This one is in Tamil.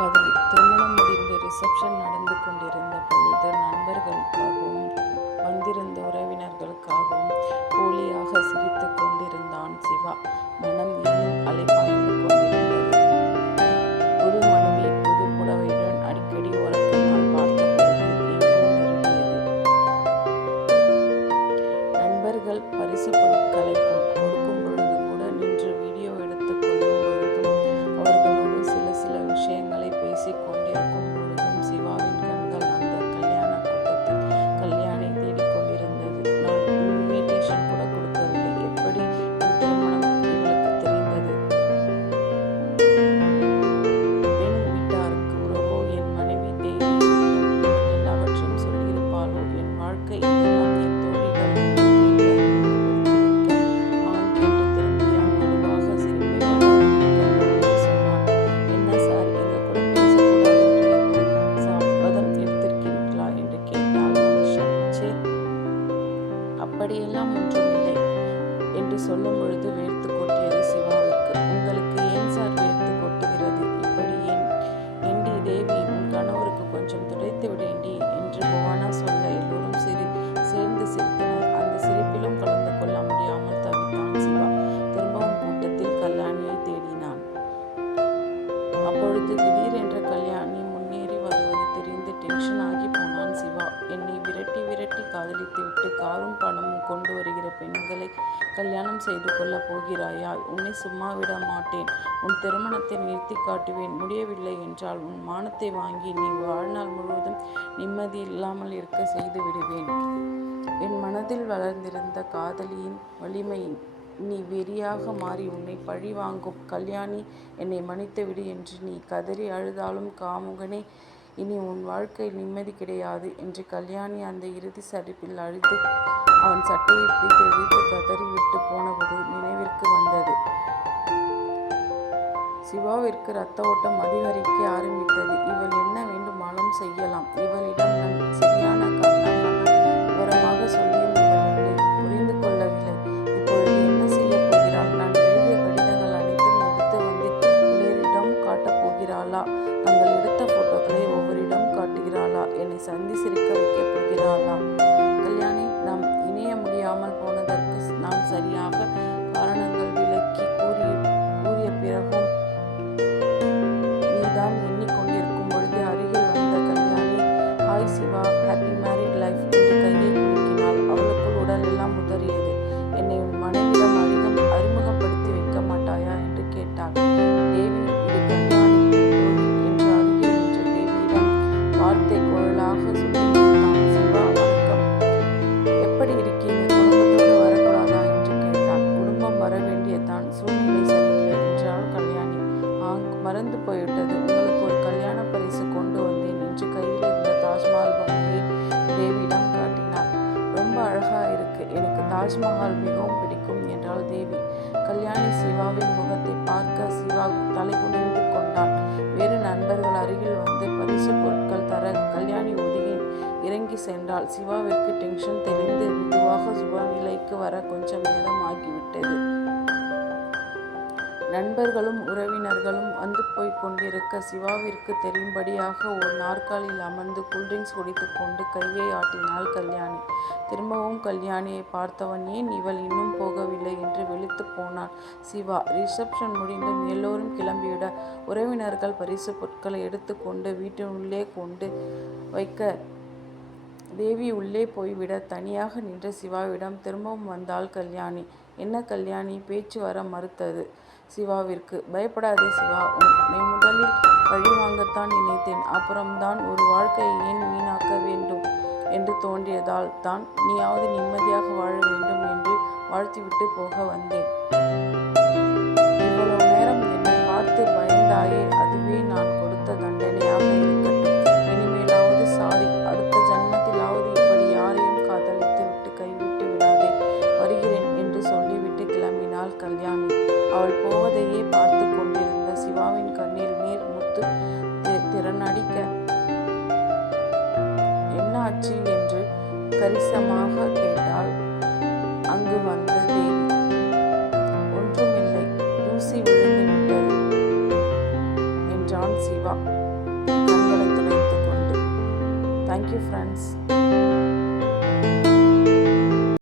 காதலி. திருமணம் முடிந்து ரிசப்ஷன் நடந்து கொண்டிருந்த பொழுது நண்பர்களுக்காகவும் வந்திருந்த உறவினர்களுக்காகவும் போலியாக சிரித்துக் கொண்டிருந்தான் சிவா. மனம் இன்னும் அலைப்பாய்ந்து கொண்டிருந்தான் அப்படியெல்லாம் ஒன்றுமில்லை என்று சொல்லும் பொழுது வேர்த்து கொட்டியது சிவாவிற்கு உங்களுக்கு ஏன் சார் வேர்த்து கொட்டுகிறது? காதலித்து விட்டு காரும் பணமும் கொண்டு வருகிற பெண்களை கல்யாணம் செய்து கொள்ளப் போகிறாயா? உன்னை சும்மா விட மாட்டேன். உன் திருமணத்தை நிறுத்தி காட்டுவேன். முடியவில்லை என்றால் உன் மானத்தை வாங்கி நீ வாழ்நாள் முழுவதும் நிம்மதி இல்லாமல் இருக்க செய்து விடுவேன். என் மனதில் வளர்ந்திருந்த காதலியின் வலிமை நீ வெறியாக மாறி உன்னை பழி வாங்கும் கல்யாணி என்னை மன்னித்து விடு என்று நீ கதறி அழுதாலும் காமுகனே இனி உன் வாழ்க்கை நிம்மதி கிடையாது என்று கல்யாணி அந்த இறுதி சரிப்பில் அழுது. அவன் சட்டையை பிடித்து இழுத்து கதறி விட்டு போனபோது நினைவிற்கு வந்தது. சிவாவிற்கு ரத்த ஓட்டம் அதிகரிக்க ஆரம்பித்தது. இவள் என்ன வேண்டுமானாலும் செய்யலாம். இவளிடம் சரியான விவரமாக சொல்லி வந்து சிரிக்க வைக்கப் போகிறாளா கல்யாணி நாம் இணைய முடியாமல் போனதற்கு நான் சரியாக காரணங்கள் விளக்கி வார்த்தை சிவா வணக்கம். எப்படி இருக்கீங்க? குடும்பத்தோடு வரக்கூடாதா என்று கேட்டாள் குடும்பம் வர வேண்டியதான் சூழ்நிலை சரியில்லை என்றாள் கல்யாணி. ஆங் மறந்து போய்விட்டது. உங்களுக்கு ஒரு கல்யாண பரிசு கொண்டு வந்தேன் என்று கையில் இருந்த தாஜ்மஹால் பொம்மையை தேவியிடம் காட்டினார். ரொம்ப அழகா இருக்கு. எனக்கு தாஜ்மஹால் மிகவும் பிடிக்கும் என்றாள் தேவி. கல்யாணி சிவாவின் முகத்தை பார்க்க சிவா தலை குனிந்து கொண்டான். வேறு நண்பர்கள் அருகில் வந்து சென்றாள் சிவாவிற்கு டென்ஷன் தெரிந்து மெதுவாக சுபா நிலைக்கு வர கொஞ்சம் நேரம் ஆகிவிட்டது நண்பர்களும் உறவினர்களும் வந்து போய் கொண்டிருக்க சிவாவிற்கு தெரியும்படியாக ஒரு நாற்காலியில் அமர்ந்து கூல்ட்ரிங்க்ஸ் குடித்து கொண்டு கையை ஆட்டினாள் கல்யாணி. திரும்பவும் கல்யாணியை பார்த்தவன் ஏன் இவள் இன்னும் போகவில்லை? என்று வெளுத்து போனான் சிவா. ரிசப்ஷன் முடிந்தும் எல்லோரும் கிளம்பிவிட உறவினர்கள் பரிசு பொருட்களை எடுத்துக்கொண்டு வீட்டினுள்ளே கொண்டு வைக்க தேவி உள்ளே போய்விட தனியாக நின்ற சிவாவிடம் திரும்பவும் வந்தாள் கல்யாணி. என்ன கல்யாணி? பேச்சு வர மறுத்தது சிவாவிற்கு. பயப்படாதே சிவா உன்னை முதலில் பழி வாங்கத்தான் நினைத்தேன். அப்புறம்தான் ஒரு வாழ்க்கையை ஏன் வீணாக்க வேண்டும் என்று தோன்றியதால் தான் நீயாவது நிம்மதியாக வாழ வேண்டும் என்று வாழ்த்திவிட்டு போக வந்தேன். இவ்வளவு நேரம் என்னை பார்த்து பயந்தாயே ஆச்சு என்று கரிசமாக கேட்டால் அங்கு வந்த ஒன்றுமில்லை தூசி விழுந்து விட்டது என்றான் சிவா. கண்களை துடைத்து கொண்டு தேங்க்யூ ஃப்ரெண்ட்ஸ்